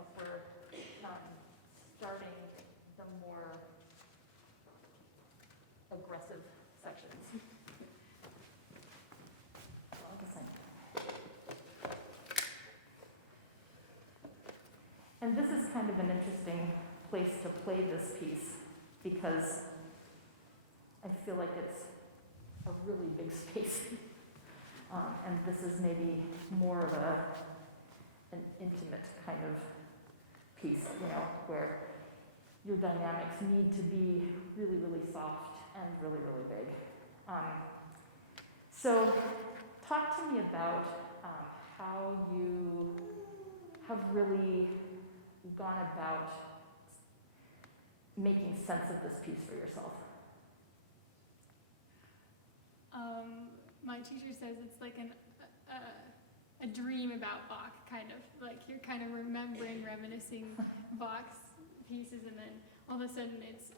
if we're starting the more aggressive sections. Well, I guess and this is kind of an interesting place to play this piece because I feel like it's a really big space. And this is maybe more of an intimate kind of piece, where your dynamics need to be really, really soft and really, really big. So talk to me about how you have really gone about making sense of this piece for yourself. My teacher says it's like a dream about Bach, kind of. Like you're kind of reminiscing Bach's pieces, and then all of a sudden it's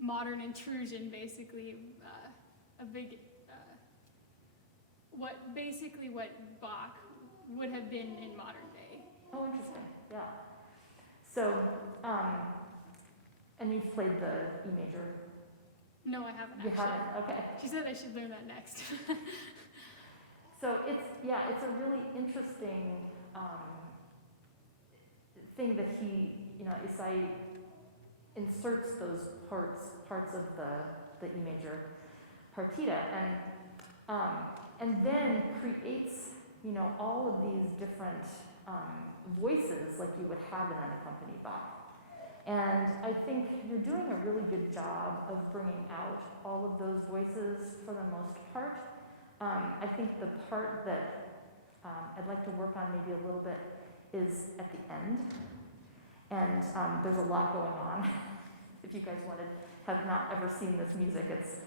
modern intrusion, basically a big, what Bach would have been in modern day. Oh, interesting, yeah. So, and you've played the E major? No, I haven't. You actually. haven't? Okay. She said I should learn that next. So it's a really interesting thing that he, Ysaye inserts those parts of the E major partita, and then creates, all of these different voices like you would have in an accompanied Bach. And I think you're doing a really good job of bringing out all of those voices for the most part. I think the part that I'd like to work on maybe a little bit is at the end. And there's a lot going on. If you guys have not ever seen this music, it's,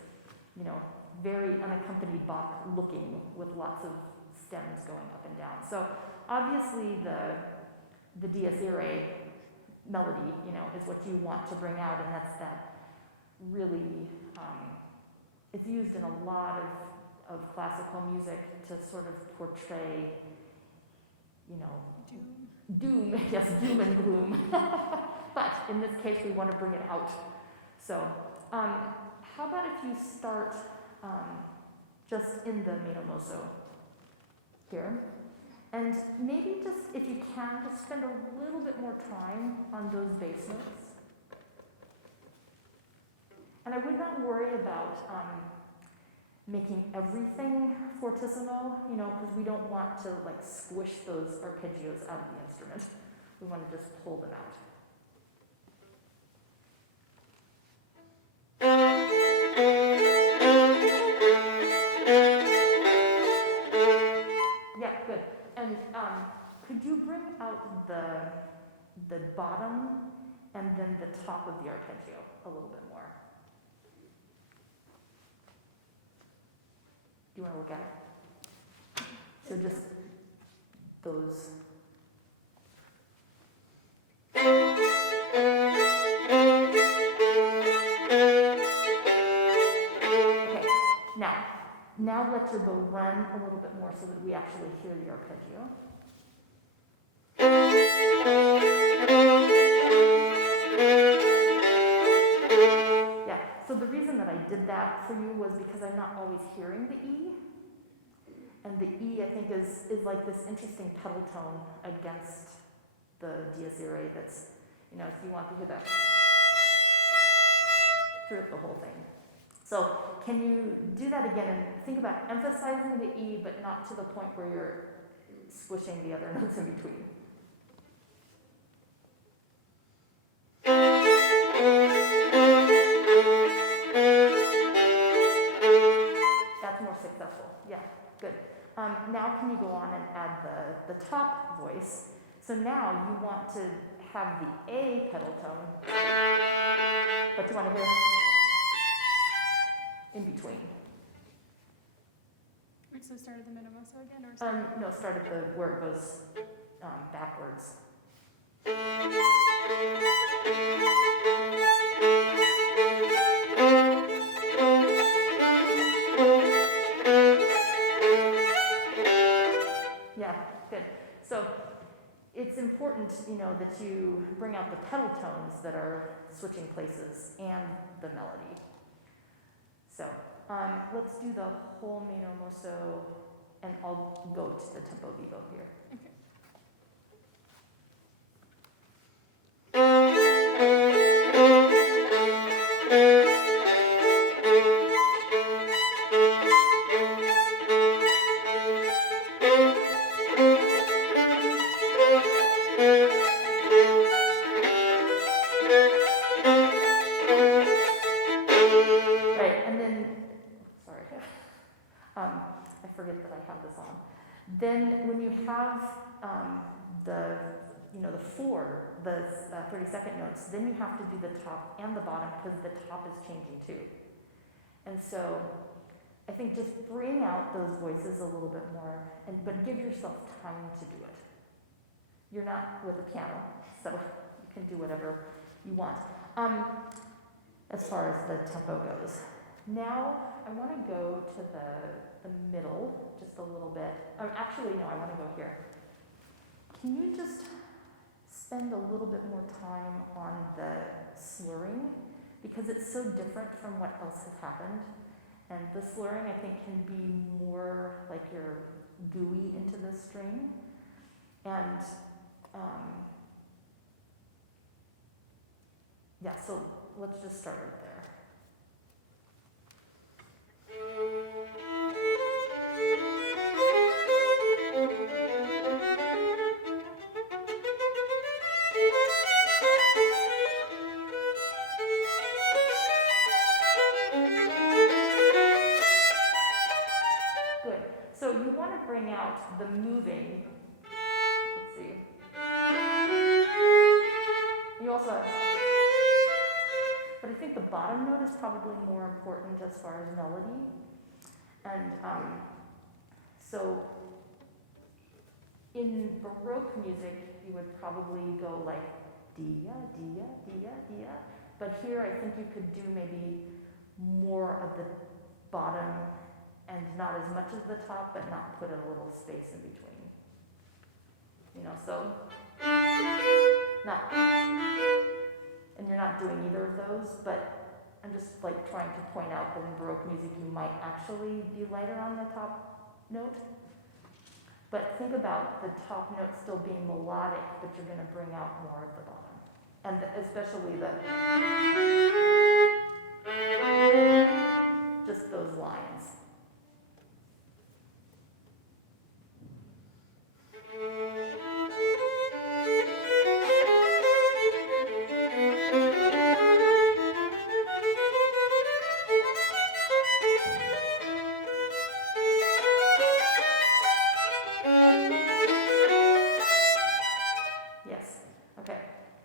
very unaccompanied Bach looking with lots of stems going up and down. So obviously the Dies Irae melody, is what you want to bring out, and that's that really, it's used in a lot of classical music to sort of portray, doom, yes, doom and gloom. But in this case, we want to bring it out. So how about if you start just in the Meno mosso here, and maybe just, if you can, just spend a little bit more time on those bass notes. And I would not worry about making everything fortissimo, because we don't want to squish those arpeggios out of the instrument. We want to just pull them out. Yeah, good. And could you bring out the bottom and then the top of the arpeggio a little bit more? Do you want to look at it? So just those. Okay, now let your bow run a little bit more so that we actually hear the arpeggio. Yeah, so the reason that I did that for you was because I'm not always hearing the E. And the E, I think, is like this interesting pedal tone against the Dies Irae that's, if you want to hear that throughout the whole thing. So can you do that again and think about emphasizing the E, but not to the point where you're squishing the other notes in between. That's more successful. Yeah, good. Now can you go on and add the top voice? So now you want to have the A pedal tone, but you want to hear in between. Wait, so start at the Meno mosso again, or No, start at where it goes backwards. Yeah, good. So it's important important, that you bring out the pedal tones that are switching places and the melody. So let's do the whole meno mosso, and I'll go to the tempo vivo here. Okay. I forget that I have this on. Then when you have the 30-second notes, then you have to do the top and the bottom because the top is changing too. And so I think just bring out those voices a little bit more, but give yourself time to do it. You're not with a piano, so you can do whatever you want. As far as the tempo goes. Now I want to go to the middle just a little bit. Actually, no, I want to go here. Can you just spend a little bit more time on the slurring? Because it's so different from what else has happened. And the slurring, I think, can be more like you're gooey into the string. And yeah, so let's just start right there. Good. So you want to bring out the moving. Let's see. You also have, but I think the bottom note is probably more important as far as melody. And so in Baroque music, you would probably go like dia, dia, dia, dia. But here I think you could do maybe more of the bottom and not as much as the top, but not put a little space in between. So not, and you're not doing either of those, but I'm just like trying to point out that in Baroque music you might actually be lighter on the top note. But think about the top note still being melodic, but you're going to bring out more of the bottom. And especially just those lines.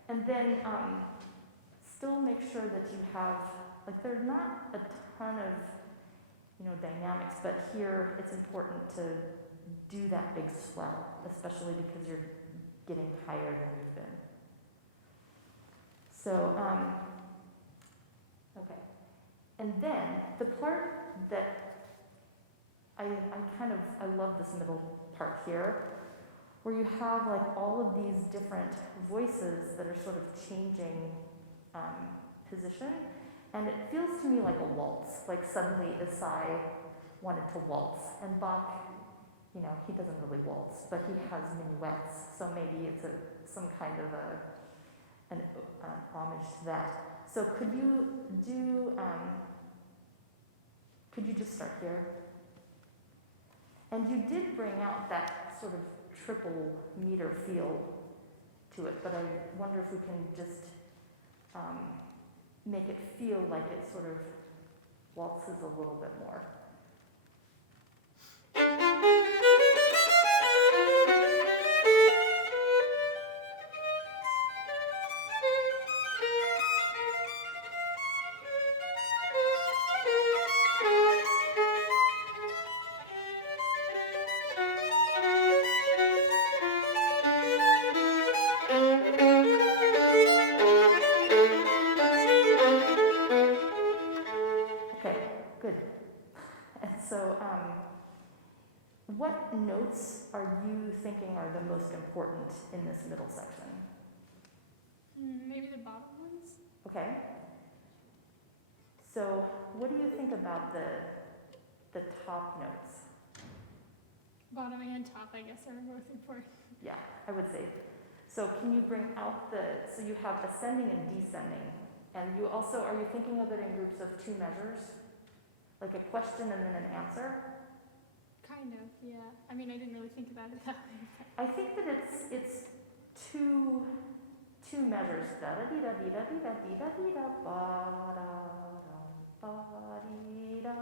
And then still make sure that you have, like there's not a ton of, dynamics, but here it's important to do that big swell, especially because you're getting higher than you've been. So, okay. And then the part that I love this middle part here, where you have like all of these different voices that are sort of changing position, and it feels to me like a waltz, like suddenly Ysaye wanted to waltz, and Bach, he doesn't really waltz, but he has minuets, so maybe it's some kind of an homage to that. So could you just start here? And you did bring out that sort of triple meter feel to it, but I wonder if we can just make it feel like it sort of waltzes a little bit more. what notes are you thinking are the most important in this middle section? Maybe the bottom ones? Okay. So what do you think about the top notes? Bottom and top, I guess, are both important. Yeah, I would say. So can you bring out so you have ascending and descending, and you also, are you thinking of it in groups of two measures? Like a question and then an answer? Kind of, yeah. I mean, I didn't really think about it that way. I think that it's two measures. Da da dee da dee da dee da dee da dee da ba da da ba dee da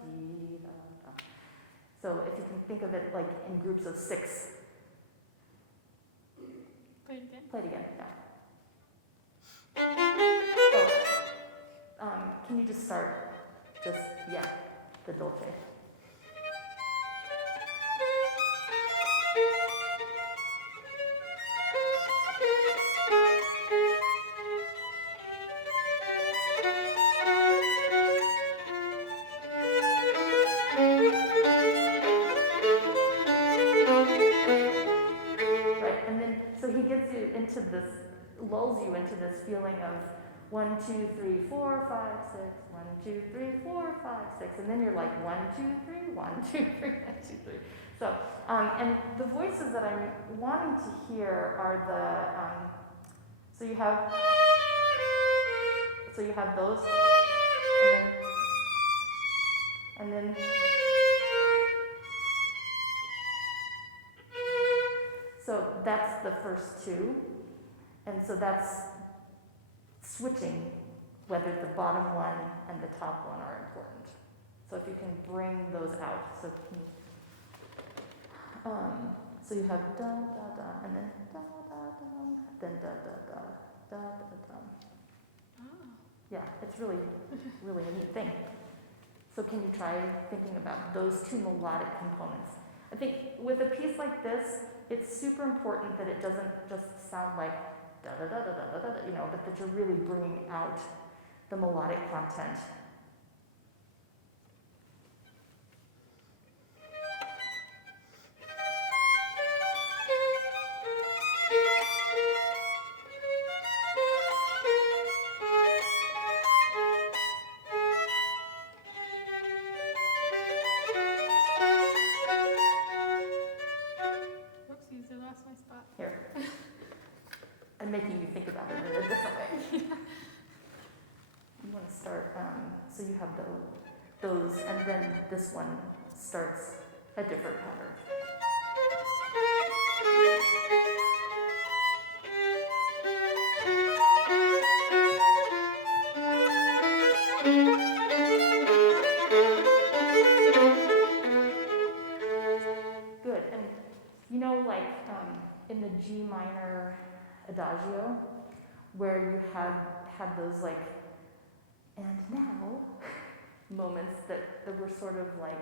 dee da da. So if you can think of it like in groups of 6. Play it again. Play it again, yeah. Oh, can you just start? Yeah, the dolce. Lulls you into this feeling of 1, 2, 3, 4, 5, 6, 1, 2, 3, 4, 5, 6, and then you're like 1, 2, 3, 1, 2, 3, 1, 2, 3. So, and the voices that I'm wanting to hear are so you have those, and then so that's the first two. And so that's switching whether the bottom one and the top one are important. So if you can bring those out. So you have da da da and then da da da, then da da da da da da. Oh. Yeah, it's really a neat thing. So can you try thinking about those two melodic components? I think with a piece like this, it's super important that it doesn't just sound like da da da da da da da, but that you're really bringing out the melodic content. Whoopsies, I lost my spot. Here. I'm making you think about it in a different way. You want to start, so you have those, and then this one starts a different pattern. Good, and like in the G minor adagio, where you had those like, and now moments that were sort of like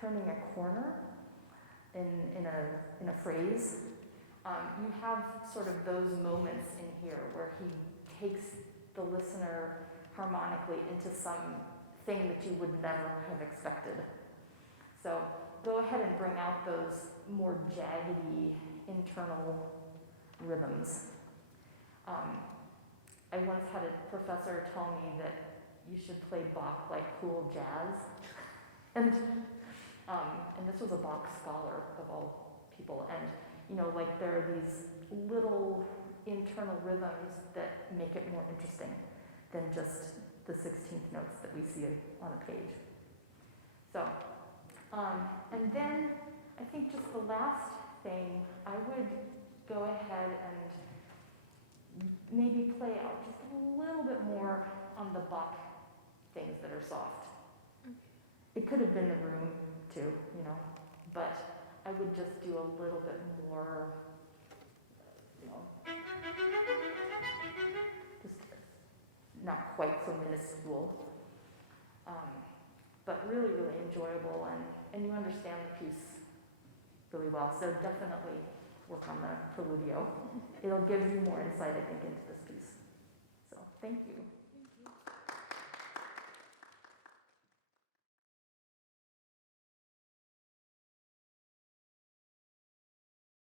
turning a corner in a phrase. You have sort of those moments in here where he takes the listener harmonically into something that you would never have expected. So go ahead and bring out those more jaggedy internal rhythms. I once had a professor tell me that you should play Bach like cool jazz. And this was a Bach scholar of all people. And, like there are these little internal rhythms that make it more interesting than just the 16th notes that we see on a page. So, and then I think just the last thing, I would go ahead and maybe play out just a little bit more on the Bach things that are soft. Okay. It could have been the room too, but I would just do a little bit more, just not quite so minuscule, but really, really enjoyable, and you understand the piece really well. So definitely work on the preludio. It'll give you more insight, I think, into this piece. So thank you.